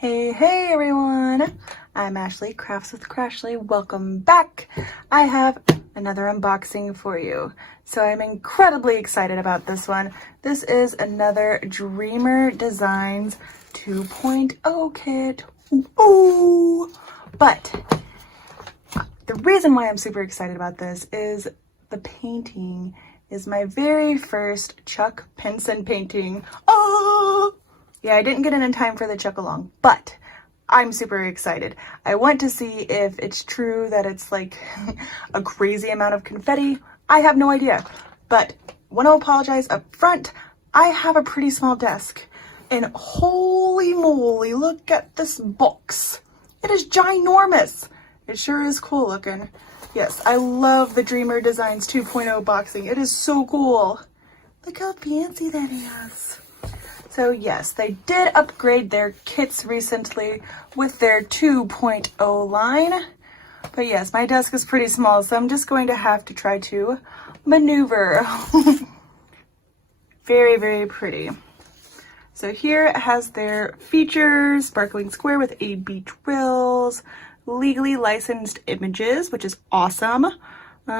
Hey everyone! I'm Ashley, Crafts with Crashly. Welcome back! I have another unboxing for you. So I'm incredibly excited about this one. This is another Dreamer Designs 2.0 kit. Ooh! But the reason why I'm super excited about this is the painting is my very first Chuck Pinson painting. Oh! Yeah, I didn't get it in time for the Chuck along, but I'm super excited. I want to see if it's true that it's like a crazy amount of confetti. I have no idea, but I want to apologize up front. I have a pretty small desk, and holy moly, look at this box. It is ginormous. It sure is cool looking. Yes, I love the Dreamer Designs 2.0 boxing. It is so cool. Look how fancy that is. So yes, they did upgrade their kits recently with their 2.0 line. But yes, my desk is pretty small, so I'm just going to have to try to maneuver. Very, very pretty. So here it has their features, sparkling square with AB drills, legally licensed images, which is awesome.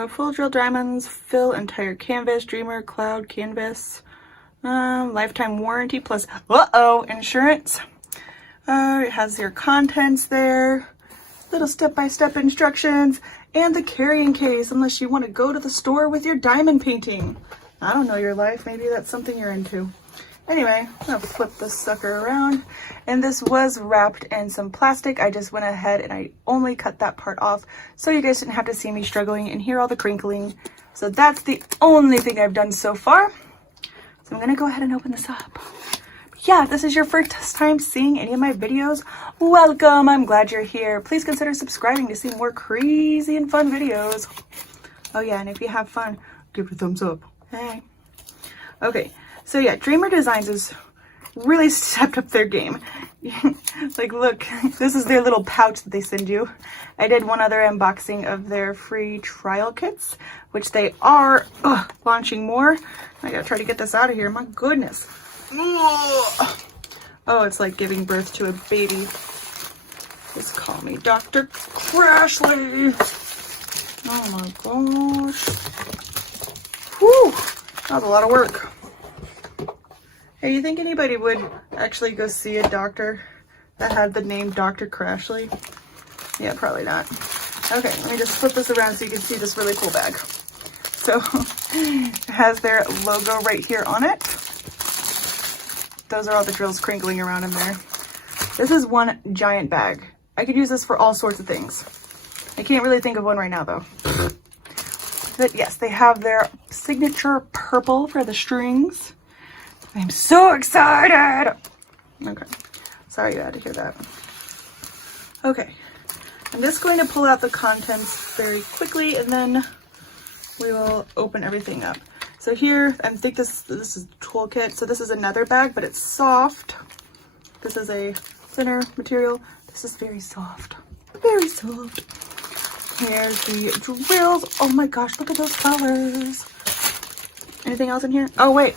Full drill diamonds, fill entire canvas, Dreamer cloud canvas. Lifetime warranty plus insurance. It has your contents there, little step-by-step instructions, and the carrying case unless you want to go to the store with your diamond painting. I don't know your life, maybe that's something you're into. Anyway, I'm gonna flip this sucker around, and this was wrapped in some plastic. I just went ahead and I only cut that part off so you guys didn't have to see me struggling and hear all the crinkling. So that's the only thing I've done so far. I'm gonna go ahead and open this up. Yeah, if this is your first time seeing any of my videos, welcome. I'm glad you're here. Please consider subscribing to see more crazy and fun videos. Oh yeah, and if you have fun, give it a thumbs up. Hey. Okay, so yeah, Dreamer Designs has really stepped up their game. Like, look, this is their little pouch that they send you. I did one other unboxing of their free trial kits, which they are launching more. I gotta try to get this out of here. My goodness. Oh, it's like giving birth to a baby. Just call me Dr. Crashly. Oh my gosh. Whew, that was a lot of work. Hey, you think anybody would actually go see a doctor that had the name Dr. Crashly? Yeah, probably not. Okay, let me just flip this around so you can see this really cool bag. So, it has their logo right here on it. Those are all the drills crinkling around in there. This is one giant bag. I could use this for all sorts of things. I can't really think of one right now, though. But yes, they have their signature purple for the strings. I'm so excited! Okay, sorry you had to hear that. Okay, I'm just going to pull out the contents very quickly and then we will open everything up. So here, I think this is the toolkit. So this is another bag, but it's soft. This is a thinner material. This is very soft, very soft. Here's the drills. Oh my gosh, look at those colors. Anything else in here? Oh wait.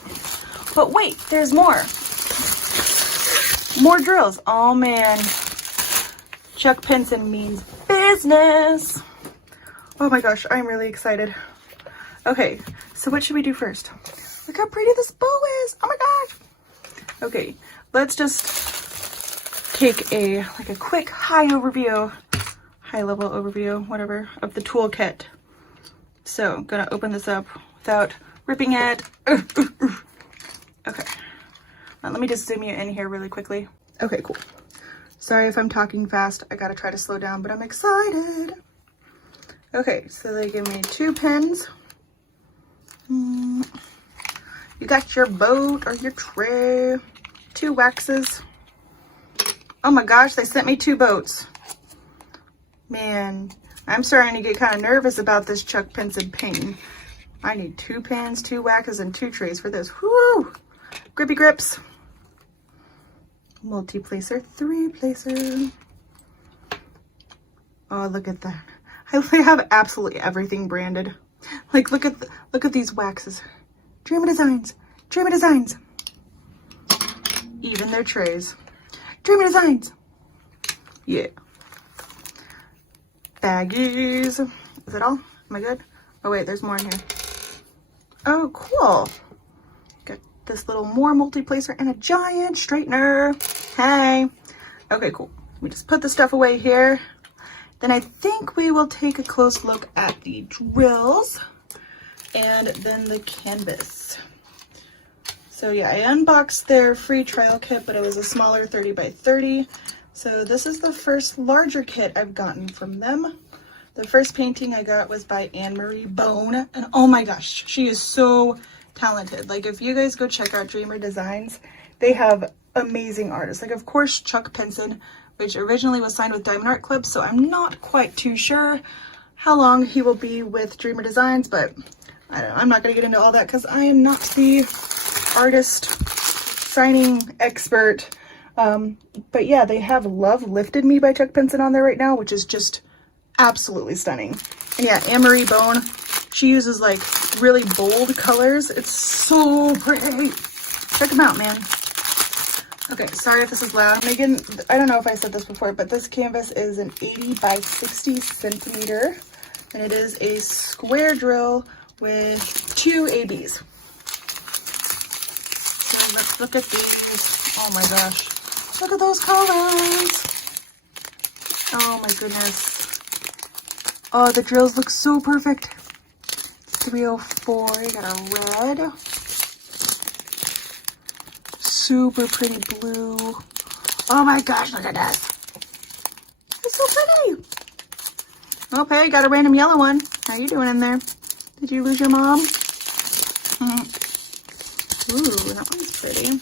But wait, there's more. More drills. Oh man. Chuck Pinson means business. Oh my gosh, I'm really excited. Okay, so what should we do first? Look how pretty this bow is. Oh my gosh. Okay, let's just take a quick high level overview, whatever, of the toolkit. So I'm gonna open this up without ripping it. Okay, now let me just zoom you in here really quickly. Okay, cool. Sorry if I'm talking fast. I gotta try to slow down, but I'm excited. Okay, so they give me 2 pens. You got your boat or your tray. 2 waxes. Oh my gosh, they sent me 2 boats. Man, I'm starting to get kind of nervous about this Chuck Pinson painting. I need 2 pens, 2 waxes, and 2 trays for this. Woo! Grippy grips. Multi-placer, 3-placer. Oh, look at that. I have absolutely everything branded. Like, look at these waxes. Dreamer Designs. Dreamer Designs. Even their trays. Dreamer Designs. Yeah. Baggies. Is it all? Am I good? Oh wait, there's more in here. Oh, cool. Got this little more multi-placer and a giant straightener. Hey. Okay, cool. Let me just put the stuff away here. Then I think we will take a close look at the drills and then the canvas. So yeah, I unboxed their free trial kit, but it was a smaller 30 by 30. So this is the first larger kit I've gotten from them. The first painting I got was by Anne-Marie Bone, and oh my gosh, she is so talented. Like, if you guys go check out Dreamer Designs, they have amazing artists. Like, of course, Chuck Pinson, which originally was signed with Diamond Art Club, so I'm not quite too sure how long he will be with Dreamer Designs, but I don't know, I'm not going to get into all that because I am not the artist signing expert. But yeah, they have Love Lifted Me by Chuck Pinson on there right now, which is just absolutely stunning. And yeah, Anne-Marie Bone, she uses like really bold colors. It's so pretty. Check them out, man. Okay, sorry if this is loud. Megan, I don't know if I said this before, but this canvas is an 80 by 60 centimeter, and it is a square drill with 2 ABs. So let's look at these. Oh my gosh. Look at those colors. Oh my goodness. Oh, the drills look so perfect. 304, you got a red. Super pretty blue. Oh my gosh, look at this. It's so pretty. Okay, got a random yellow one. How you doing in there? Did you lose your mom? Ooh, that one's pretty.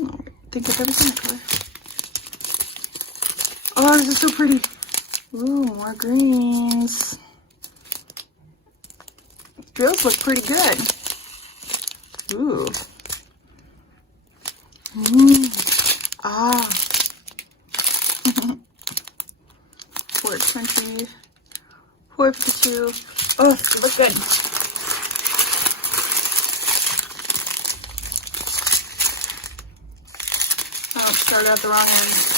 Oh, I think it's everything color. Oh, this is so pretty. Ooh, more greens. Drills look pretty good. Ooh. Ooh. Ah. 420. 452. Oh, they look good. Oh, started out the wrong end.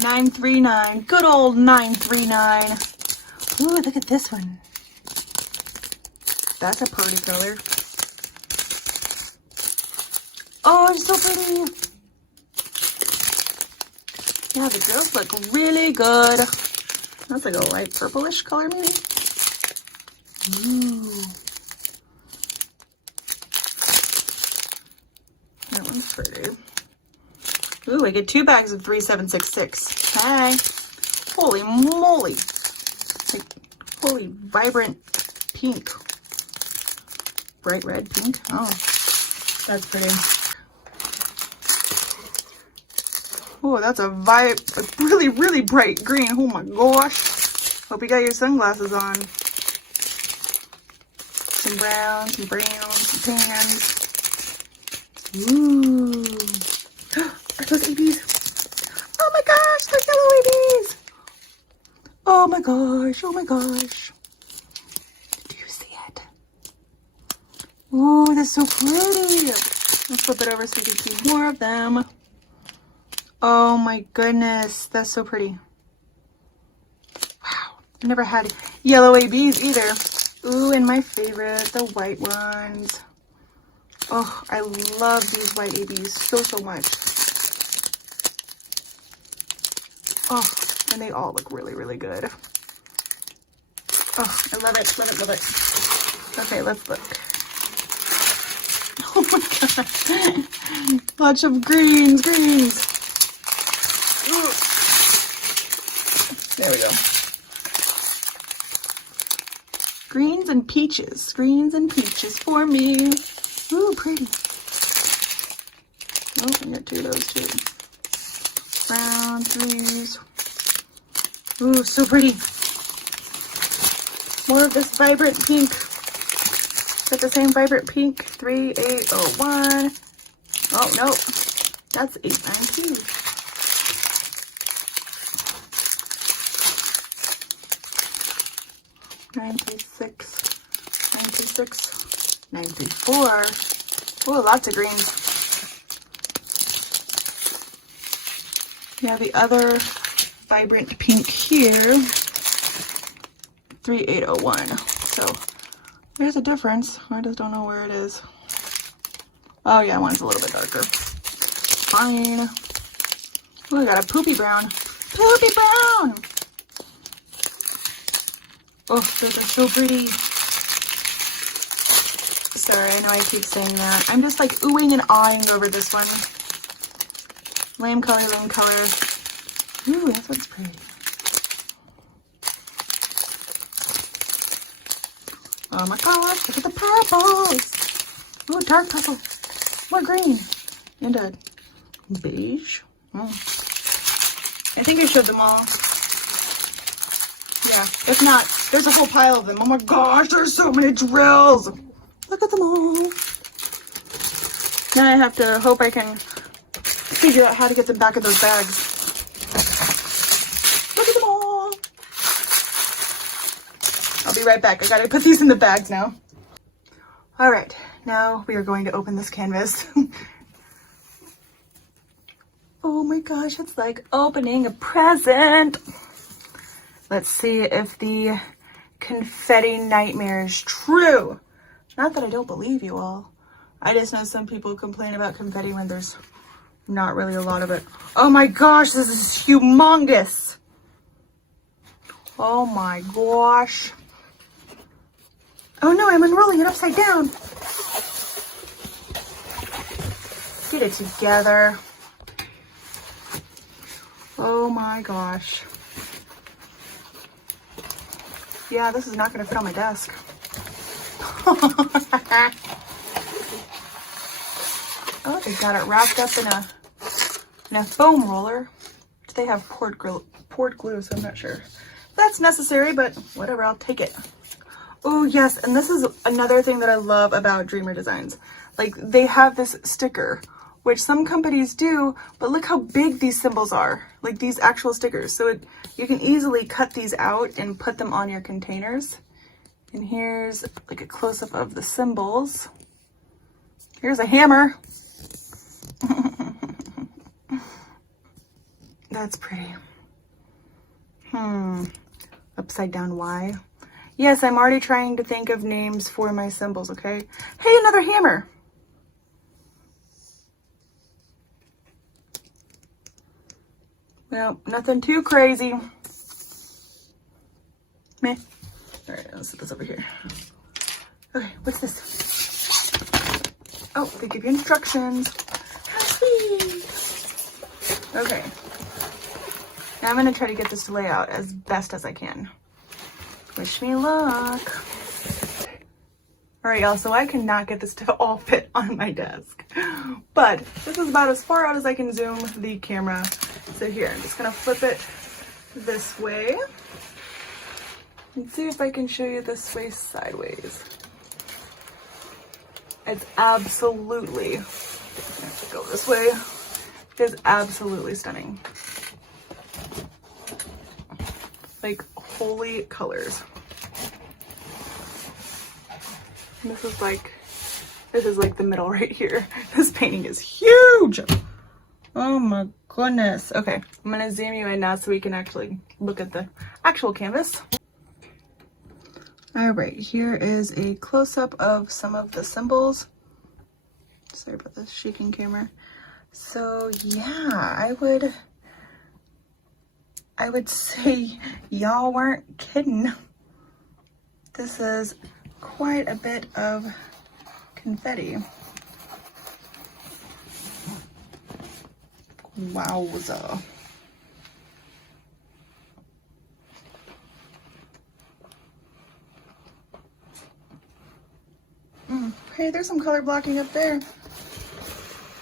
939. Good old 939. Ooh, look at this one. That's a pretty color. Oh, it's so pretty. Yeah, the drills look really good. That's like a light purplish color, maybe. Ooh. That one's pretty. Ooh, I get 2 bags of 3766. Hey. Holy moly. It's like fully vibrant pink. Bright red pink. Oh, that's pretty. Oh, that's a really, really bright green. Oh my gosh. Hope you got your sunglasses on. Some browns, some browns, some tans. Ooh. Are those ABs? Oh my gosh, they're yellow ABs. Oh my gosh, oh my gosh. Did you see it? Ooh, that's so pretty. Let's flip it over so you can see more of them. Oh my goodness, that's so pretty. Wow, I've never had yellow ABs either. Ooh, and my favorite, the white ones. Oh, I love these white ABs so much. Oh, and they all look really, really good. Oh, I love it, love it, love it. Okay, let's look. Oh my god. Lots of greens. Ooh. There we go. Greens and peaches. Greens and peaches for me. Ooh, pretty. Oh, I got 2 of those too. Brown, threes. Ooh, so pretty. More of this vibrant pink. Got the same vibrant pink. 3801. Oh, no. That's 892. $936, $936, $934. Oh, lots of greens. Yeah, the other vibrant pink here, 3801. So there's a difference. I just don't know where it is. Oh yeah, one's a little bit darker. Fine. Oh, I got a poopy brown. Poopy brown! Oh, those are so pretty. Sorry, I know I keep saying that. I'm just like oohing and awing over this one. Lame color, lame color. Ooh, that one's pretty. Oh my gosh, look at the purples. Ooh, dark purple. More green. And a beige. Oh. I think I showed them all. Yeah, if not, there's a whole pile of them. Oh my gosh, there's so many drills. Look at them all. Now I have to hope I can figure out how to get them back in those bags. Look at them all. I'll be right back. I gotta put these in the bags now. All right, now we are going to open this canvas. Oh my gosh, it's like opening a present. Let's see if the confetti nightmare is true. Not that I don't believe you all. I just know some people complain about confetti when there's not really a lot of it. Oh my gosh, this is humongous. Oh my gosh. Oh no, I'm unrolling it upside down. Get it together. Oh my gosh. Yeah, this is not going to fit on my desk. Oh, they got it wrapped up in a foam roller. They have poured glue, so I'm not sure if that's necessary, but whatever, I'll take it. Oh yes, and this is another thing that I love about Dreamer Designs. Like, they have this sticker, which some companies do, but look how big these symbols are, like these actual stickers. So you can easily cut these out and put them on your containers. And here's like a close-up of the symbols. Here's a hammer. That's pretty. Upside down Y. Yes, I'm already trying to think of names for my symbols, okay? Hey, another hammer. Well, nothing too crazy. Meh. All right, let's set this over here. Okay, what's this? Oh, they give you instructions. How sweet. Okay. Now I'm gonna try to get this to lay out as best as I can. Wish me luck. All right, y'all, so I cannot get this to all fit on my desk, but this is about as far out as I can zoom the camera. So here, I'm just gonna flip it this way and see if I can show you this way sideways. It's absolutely, I have to go this way. It is absolutely stunning. Like, holy colors. And this is like the middle right here. This painting is huge. Oh my goodness. Okay, I'm gonna zoom you in now so we can actually look at the actual canvas. All right, here is a close-up of some of the symbols. Sorry about the shaking camera. So yeah, I would say y'all weren't kidding. This is quite a bit of confetti. Wowza. Hey, there's some color blocking up there.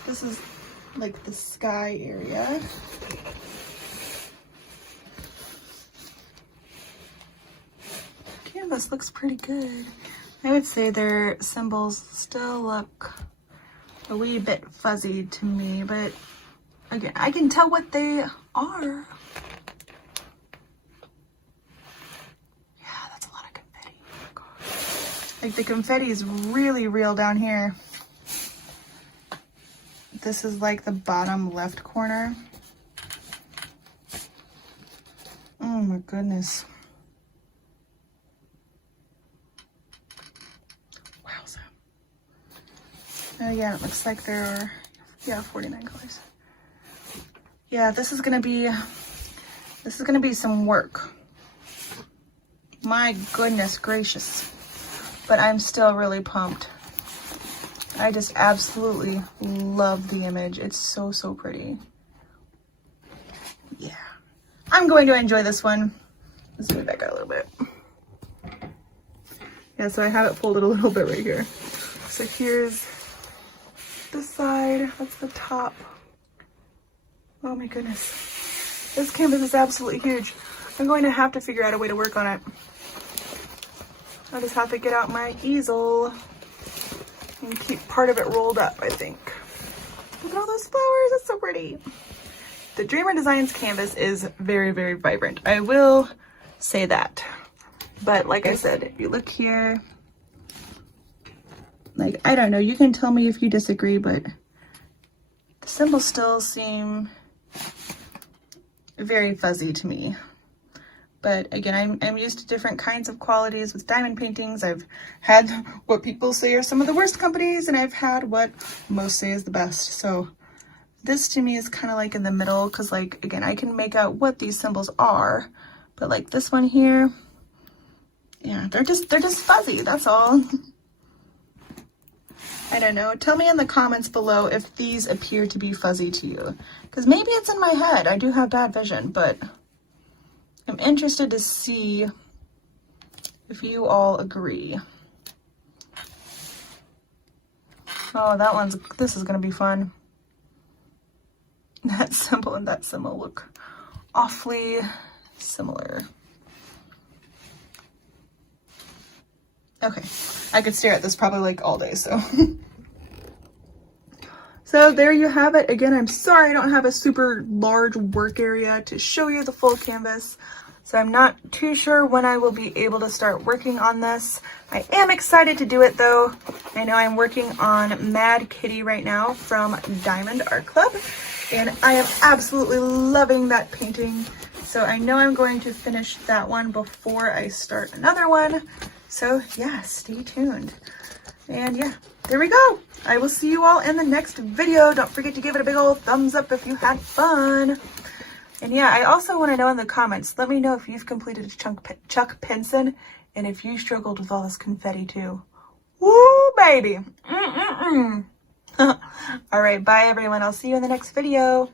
This is like the sky area. Canvas looks pretty good. I would say their symbols still look a wee bit fuzzy to me, but again, I can tell what they are. Yeah, that's a lot of confetti. Oh my gosh. Like, the confetti is really real down here. This is like the bottom left corner. Oh my goodness. Wowza. Oh yeah, it looks like there are, yeah, 49 colors. Yeah, this is gonna be some work. My goodness gracious. But I'm still really pumped. I just absolutely love the image. It's so, so pretty. Yeah. I'm going to enjoy this one. Let's move back out a little bit. Yeah, so I have it folded a little bit right here. So here's this side. That's the top. Oh my goodness. This canvas is absolutely huge. I'm going to have to figure out a way to work on it. I just have to get out my easel and keep part of it rolled up, I think. Look at all those flowers, that's so pretty. The Dreamer Designs canvas is very, very vibrant. I will say that. But like I said, if you look here, like, I don't know, you can tell me if you disagree, but the symbols still seem very fuzzy to me. But again, I'm used to different kinds of qualities with diamond paintings. I've had what people say are some of the worst companies, and I've had what most say is the best. So this to me is kind of like in the middle, because like, again, I can make out what these symbols are, but like this one here, yeah, they're just fuzzy, that's all. I don't know. Tell me in the comments below if these appear to be fuzzy to you, because maybe it's in my head. I do have bad vision, but I'm interested to see if you all agree. Oh, this is gonna be fun. That symbol and that symbol look awfully similar. Okay, I could stare at this probably like all day, so. So there you have it. Again, I'm sorry I don't have a super large work area to show you the full canvas. So I'm not too sure when I will be able to start working on this. I am excited to do it though. I know I'm working on Mad Kitty right now from Diamond Art Club, and I am absolutely loving that painting. So I know I'm going to finish that one before I start another one. So yeah, stay tuned. And yeah, there we go. I will see you all in the next video. Don't forget to give it a big old thumbs up if you had fun. And yeah, I also want to know in the comments, let me know if you've completed Chuck Pinson and if you struggled with all this confetti too. Woo, baby. All right, bye everyone. I'll see you in the next video.